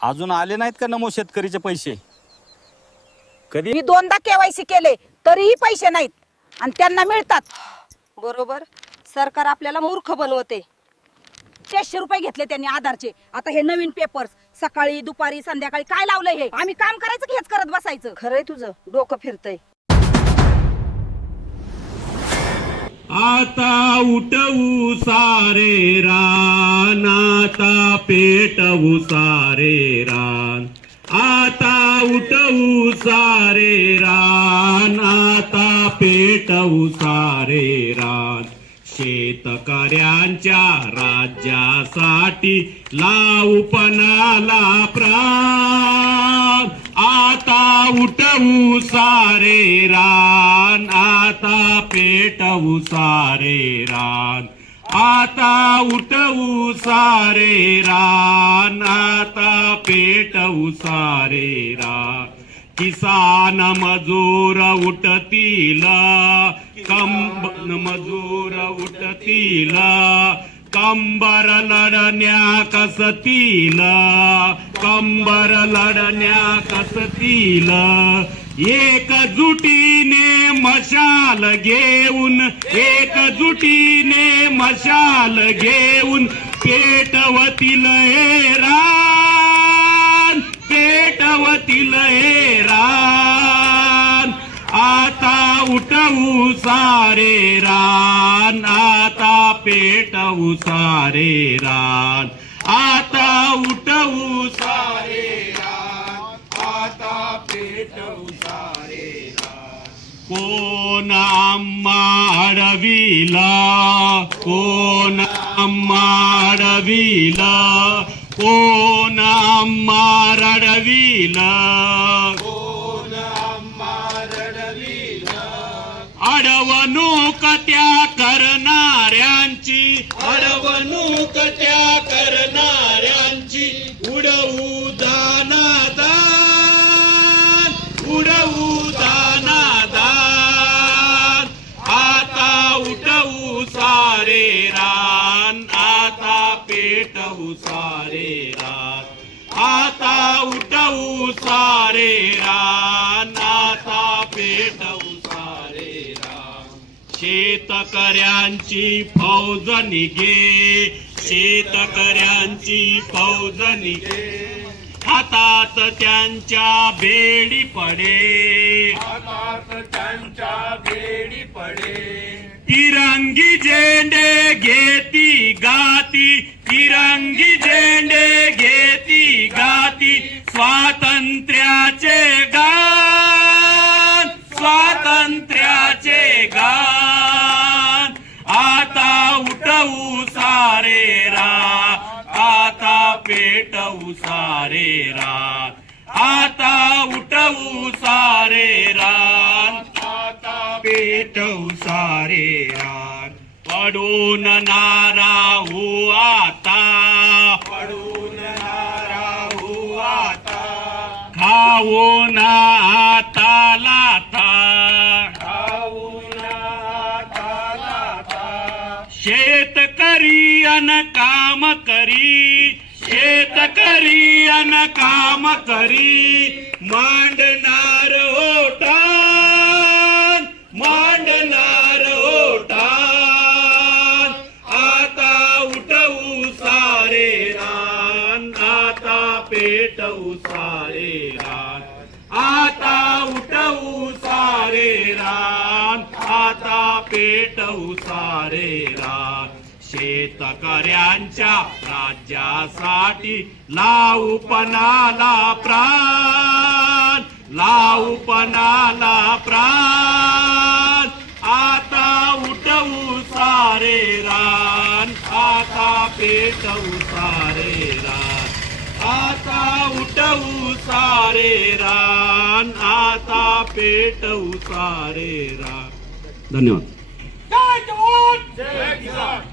अजून आले नाहीत का नमो शेतकरीचे पैसे? कधी? मी 2दा केवायसी केले तरीही पैसे नाहीत आणि त्यांना मिळतात. बरोबर. सरकार आपल्याला मूर्ख बनवते. 600 रुपये घेतले त्यांनी आधारचे. आता हे नवीन पेपर्स सकाळी दुपारी संध्याकाळी काय लावलंय हे? आम्ही काम करायचं की हेच करत बसायचं? खरंय तुझं, डोकं फिरतय. आता उठवू सारे रान, आता पेटवू सारे रान. आता उठवू सारे रान, आता पेटवू सारे रान. शेतकऱ्यांच्या राज्यासाठी लावू पणाला प्राण. आता उठवू सारे रान, आता पेटवू सारे रान. आता उठवू सारे रान, आता पेटवू सारे रान. किसान मजूर उठतील, मजूर उठतील, कंबर लढण्या कसतील, कंबर लढण्या कसतील. एकजुटीने मशाल घेऊन, एकजुटीने मशाल घेऊन पेटवतील हे रान, पेटवतील हे रान. आता उठवू सारे रान, आता पेटवू सारे रान. आता उठवू सारे रान, आता पेटवू सारे रान. कोण आम्हा अडविला, कोण आम्हा अडविला, कोण आम्हा रडविला, कोण आम्हा रडविला. अडवणूक त्या करणाऱ्यांची, अडवणूक त्या करणाऱ्यांची उडवू दानादान, उडवू दानादान. आता उठवू सारे रान, आता पेटवू सारे रान. आता उठवू सारे रान, आता पेटवू सारे रान. शेतकऱ्यांची फौज निघे, शेतकऱ्यांची फौज निघे. हातात त्यांच्या बेडी पडे, हातात त्यांच्या बेडी पडे. तिरंगी झेंडे घेती गाती, तिरंगी झेंडे घेती गाती. स्वातंत्र्याचे गान, स्वातंत्र्याचे गान. आता उठवू सारे रान, आता पेटवू सारे रान. आता उठवू सारे रान, आता पेटवू सारे रान. पडून नाराहू आता, पडून नाराहू आता. खाऊन आता लाथा, खाऊन आता लाथा. शेतकरी अन काम करी, शेतकरी अन काम करी. मांडणार ओटान, मांडणार ओटान. आता उठवू सारे रान, आता पेटवू सारे रान. आता उठवू सारे रान, आता पेटवू सारे रान. शेतकऱ्यांच्या राज्यासाठी लावू पणाला प्राण, लावू पणाला प्राण. आता उठवू सारे रान, आता पेटवू सारे रान. आता उठवू सारे रान, आता पेटवू सारे रान. धन्यवाद.